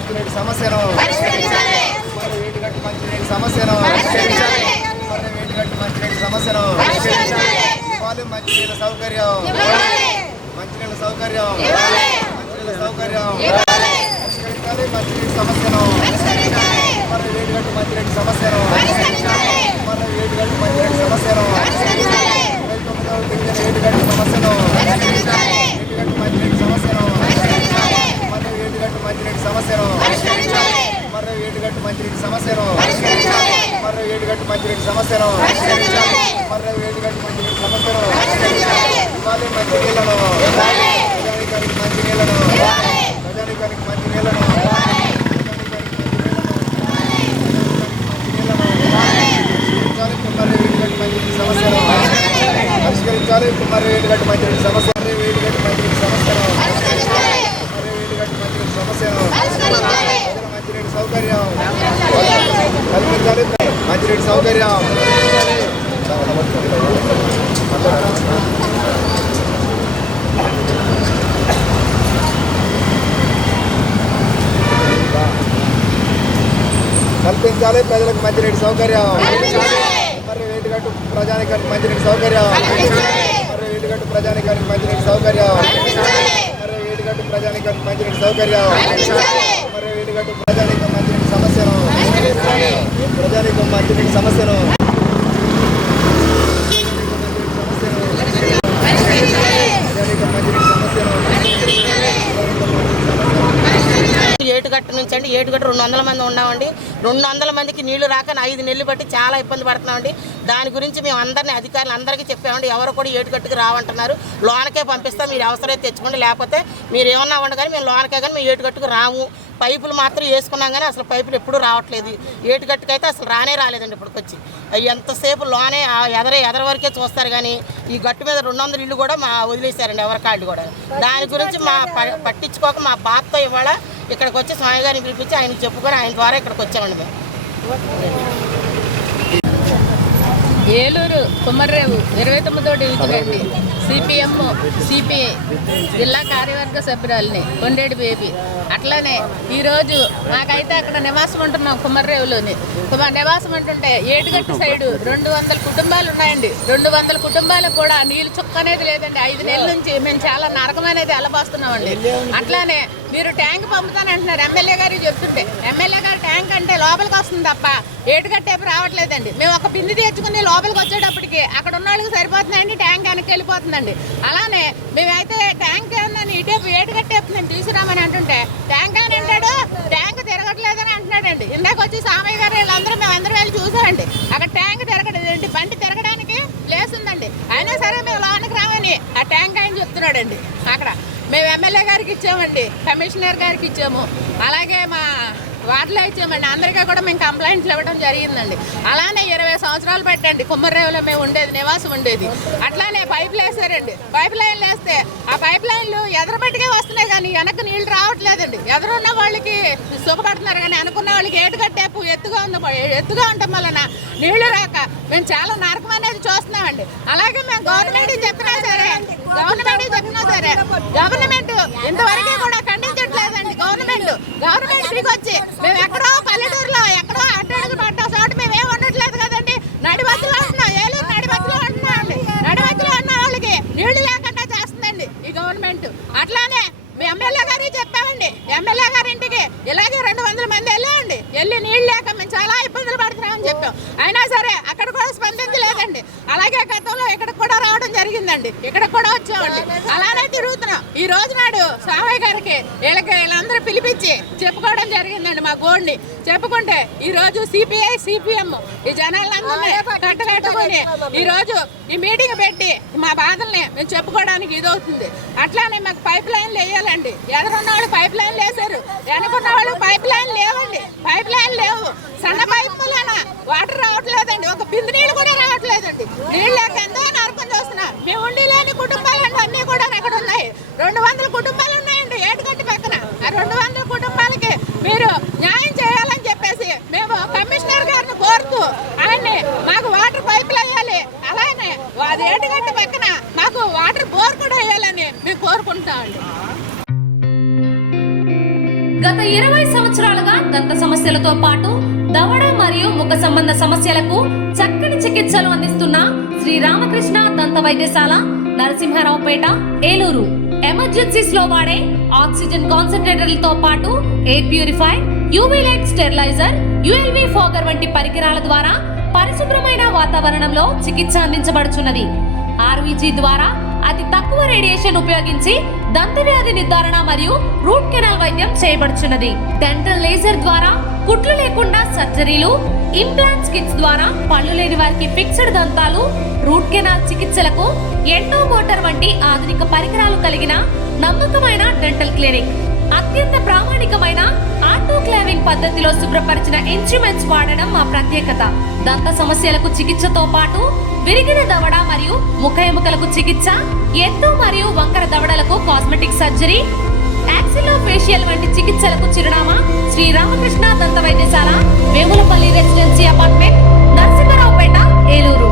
మంచినీటి సమస్యను వేటిగట్టు మంచినీటి సమస్యను వేటిగట్టు మంచినీటి సమస్యను ఇవ్వాలి. మంచినీళ్ళ సౌకర్యం మంచినీళ్ళ సౌకర్యం పరిష్కరించాలి. మంచినీటి సమస్యను వేటిగట్టు మంచినీటి సమస్యను వేటిగట్టు మంచినీటి సమస్యను 29వ డివిజన్ వేటిగట్టు సమస్యను వేటిగట్టు మంచినీటి సమస్యను వేటిగట్టు మంచినీటి సమస్యను వేటిగట్టు మంచినీటి సమస్యను వేటిగట్టు మంచినీటి సమస్యను వేటిగట్టు మంచినీటి సమస్యను ఇవ్వాలి. మంచినీళ్లను ప్రజానికానికి మంచినీళ్లను ప్రజానికానికి మంచినీళ్లను పరిష్కరించాలి. కుమారి వేటిగట్టు మంచినీటి సమస్య వేటిగట్టు మంచినీటి సమస్యను వేటిగట్టు మంచినీటి సమస్యను మంచినీటి సౌకర్యం కల్పించాలి. మంచినీటి సౌకర్యం కల్పించాలి. ప్రజలకు మంచినీటి సౌకర్యం వేటిగట్టు ప్రజానికానికి మంచినీటి సౌకర్యం వేటిగట్టు ప్రజానికానికి మంచినీటి సౌకర్యం వేటిగట్టు ప్రజానికానికి మంచినీటి సౌకర్యం వేటిగట్టు ప్రజానికం మంచినీటి సమస్యను ప్రజానికం మంచినీటి సమస్యను ఏటుగట్టు నుంచి అండి ఏటుగట్టు 200 మంది ఉన్నామండి. 200 మందికి నీళ్లు రాక 5 నెలలు బట్టి చాలా ఇబ్బంది పడుతున్నామండి. దాని గురించి మేము అందరినీ అధికారులు అందరికీ చెప్పామండి. ఎవరు కూడా ఏటుగట్టుకు రావంటున్నారు. లోనకే పంపిస్తాం, మీరు అవసరమైతే తెచ్చుకోండి, లేకపోతే మీరు ఏమన్నా అవ్వండి కానీ మేము లోనకే కానీ మేము ఏటుగట్టుకు రాము. పైపులు మాత్రం వేసుకున్నాం కానీ అసలు పైపులు ఎప్పుడూ రావట్లేదు. ఏటుగట్టుకైతే అసలు రాలేదండి ఇప్పటికొచ్చి. ఎంతసేపు లోనే ఎదర వరకే చూస్తారు కానీ ఈ గట్టు మీద 200 ఇళ్ళు కూడా వదిలేశారండి ఎవరి కాళ్ళు కూడా. దాని గురించి పట్టించుకోక మా బాబుతో ఇవాళ ఇక్కడికి వచ్చి స్వామి గారిని పిలిపించి ఆయనకి చెప్పుకొని ఆయన ద్వారా ఇక్కడికి వచ్చామండి మేము. ఏలూరు కుమ్మర్రేవు 29వ డివిజన్ అండి. సిపిఎం సిపిఐ జిల్లా కార్యవర్గ సభ్యురాలని కొండేటి బేబీ. అట్లానే ఈరోజు మాకైతే అక్కడ నివాసం ఉంటున్నాం కుమ్మర్రేవులోని. నివాసం ఉంటుంటే ఏటుగట్టు సైడు 200 కుటుంబాలు ఉన్నాయండి. 200 కుటుంబాలకు కూడా నీళ్ళు చుక్క అనేది లేదండి. 5 నెలల నుంచి మేము చాలా నరకం అనేది అలబాస్తున్నామండి. అట్లానే మీరు ట్యాంక్ పంపుతానంటున్నారు ఎమ్మెల్యే గారు చెప్తుంటే. ఎమ్మెల్యే గారు ట్యాంక్ అంటే లోపలికి వస్తుంది తప్ప ఏటుగట్టేపు రావట్లేదండి. మేము ఒక బింది తెచ్చుకుని లోపలికి వచ్చేటప్పటికి అక్కడ ఉన్న వాళ్ళకి సరిపోతుందండి, ట్యాంక్ వెనక్కి వెళ్ళిపోతుందండి. అలానే మేమైతే ట్యాంక్ ఏందని ఇటేపు ఏటుగట్టేపు నేను తీసుకురామని అంటుంటే ట్యాంక్ అని అంటాడు, ట్యాంక్ తిరగట్లేదని అంటున్నాడండి. ఇందాక వచ్చి సామయ్య గారు వీళ్ళందరూ మేమందరం వెళ్ళి చూసామండి. అక్కడ ట్యాంక్ తిరగలేదండి, బండి తిరగడానికి ప్లేస్ ఉందండి. అయినా సరే మేము లోనికి రామని ఆ ట్యాంక్ ఆయన చెప్తున్నాడండి. అక్కడ మేము ఎమ్మెల్యే గారికి ఇచ్చామండి, కమిషనర్ గారికి ఇచ్చాము, అలాగే మా వాటిలో ఇచ్చామండి. అందరికీ కూడా మేము కంప్లైంట్లు ఇవ్వడం జరిగిందండి. అలానే 20 సంవత్సరాలు పెట్టండి కుమ్మర్రేవులో మేము ఉండేది, నివాసం ఉండేది. అట్లానే పైపులు వేసారండి. పైప్ లైన్లు వేస్తే ఆ పైప్ లైన్లు ఎదరబట్టికే వస్తున్నాయి కానీ వెనక్కి నీళ్లు రావట్లేదండి. ఎదురున్న వాళ్ళకి సుఖపడుతున్నారు కానీ అనుకున్న వాళ్ళకి ఏటుగట్టేపు ఎత్తుగా ఉండటం వలన నీళ్లు రాక మేము చాలా నరకం అనేది చూస్తున్నామండి. అలాగే మేము గవర్నమెంట్ చెప్పినా సరే గవర్నమెంట్ ఇంతవరకు కూడా ఖండించట్లేదండి. గవర్నమెంట్ దిగొచ్చి మేము ఎక్కడో పల్లెటూరులో ఎక్కడో అడ్డాడుగు పడ్డ చోట మేమేం ఉండట్లేదు కదండి. నడిబస్సులో ఉంటున్నాం, ఏలూరు నడిబస్సులో ఉంటున్నామండి. నడిబస్సులో ఉన్న వాళ్ళకి నీళ్లు లేకుండా చేస్తుందండి ఈ గవర్నమెంట్. అట్లానే మీ ఎమ్మెల్యే గారికి చెప్పామండి. ఎమ్మెల్యే గారింటికి ఇలాగే 200 మంది వెళ్ళి నీళ్ళు లేక మేము చాలా ఇబ్బందులు పడుతున్నామని చెప్పాం. అయినా సరే అక్కడ కూడా స్పందించలేదండి. అలాగే గతంలో ఇక్కడ కూడా రావడం జరిగిందండి, ఇక్కడ కూడా వచ్చామండి. అలానే తిరుగుతున్నాం. ఈ రోజు నాడు సామయ్య గారికి వీళ్ళందరూ పిలిపించి చెప్పుకోవడం జరిగిందండి. మా గోడ్ని చెప్పుకుంటే ఈ రోజు సిపిఐ సిపిఎం ఈ జనాలందరినీ కట్టుకొని ఈ రోజు ఈ మీటింగ్ పెట్టి మా బాధల్ని మేము చెప్పుకోవడానికి ఇదవుతుంది. అట్లానే మాకు పైప్ లైన్లు వేయాలండి. ఎదురున్న వాళ్ళు పైప్ లైన్లు వేశారు, వెనుకున్న వాళ్ళు పైప్ లైన్ లేవండి. పైప్ లైన్ లేవు, సన్న పైపులైనా వాటర్ రావట్లేదండి. ఒక బిందు నీళ్ళు కూడా రావట్లేదండి. నీళ్ళు లేక ఎంతో నరకం చూస్తున్నాం. మేము ఉండి లేని కుటుంబాలండి అన్నీ కూడా అక్కడ ఉన్నాయి. 200 కుటుంబాలు ఉన్నాయండి ఏటుగట్టు పక్కన. ఆ 200 కుటుంబాలకి మీరు న్యాయం చేయాలని చెప్పేసి మేము కమిషనర్ గారిని కోరుతూ ఆయన్ని మాకు వాటర్ పైపులు వేయాలి, అలానే అది ఏటుగట్టు పక్కన మాకు వాటర్ బోర్ కూడా వేయాలని మేము కోరుకుంటామండి. గత గత 20 సంవత్సరాలుగా దంత సమస్యలతో పాటు దవడ మరియు ముఖ సంబంధ సమస్యలకు చక్కని చికిత్సలు అందిస్తున్న శ్రీ రామకృష్ణ దంత వైద్యశాల, నరసింహారావుపేట, ఏలూరు. ఎమర్జెన్సీస్ లో వాడే ఆక్సిజన్ కాన్సంట్రేటర్లతో పాటు air purify, UV light steriliser, ULV fogger వంటి పరికరాల ద్వారా పరిశుభ్రమైన వాతావరణంలో చికిత్స అందించబడుచున్నది. ఆర్వీజీ ద్వారా అతి తక్కువ రేడియేషన్ ఉపయోగించి దంత వ్యాధి నిర్ధారణ మరియు రూట్ కెనాల్ వైద్యం చేయబడుచున్నది. డెంటల్ లేజర్ ద్వారా కుట్లు లేకుండా సర్జరీలు, ఇంప్లాంట్స్ కిట్స్ ద్వారా పళ్ళు లేని వారికి ఫిక్స్డ్ దంతాలు, రూట్ కెనాల్ చికిత్సలకు ఎండో మోటార్ వంటి ఆధునిక పరికరాలు కలిగిన నమ్మకమైన డెంటల్ క్లినిక్. అత్యంత ప్రామాణికమైన ఆటోక్లావింగ్ పద్ధతిలో శుభ్రపరిచిన ఇన్స్ట్రుమెంట్స్ వాడడం మా ప్రత్యేకత. దంత సమస్యలకు చికిత్సతో పాటు విరిగిన దవడ మరియు ముఖ ఎముకలకు చికిత్స, ఎత్తు మరియు వంకర దవడలకు కాస్మెటిక్ సర్జరీ, యాక్సిలోఫేషియల్ వంటి చికిత్సలకు చిరునామా శ్రీ రామకృష్ణ దంత వైద్యశాల, వేములపల్లి రెసిడెన్సీ అపార్ట్మెంట్, నరసింహారావుపేట, ఏలూరు.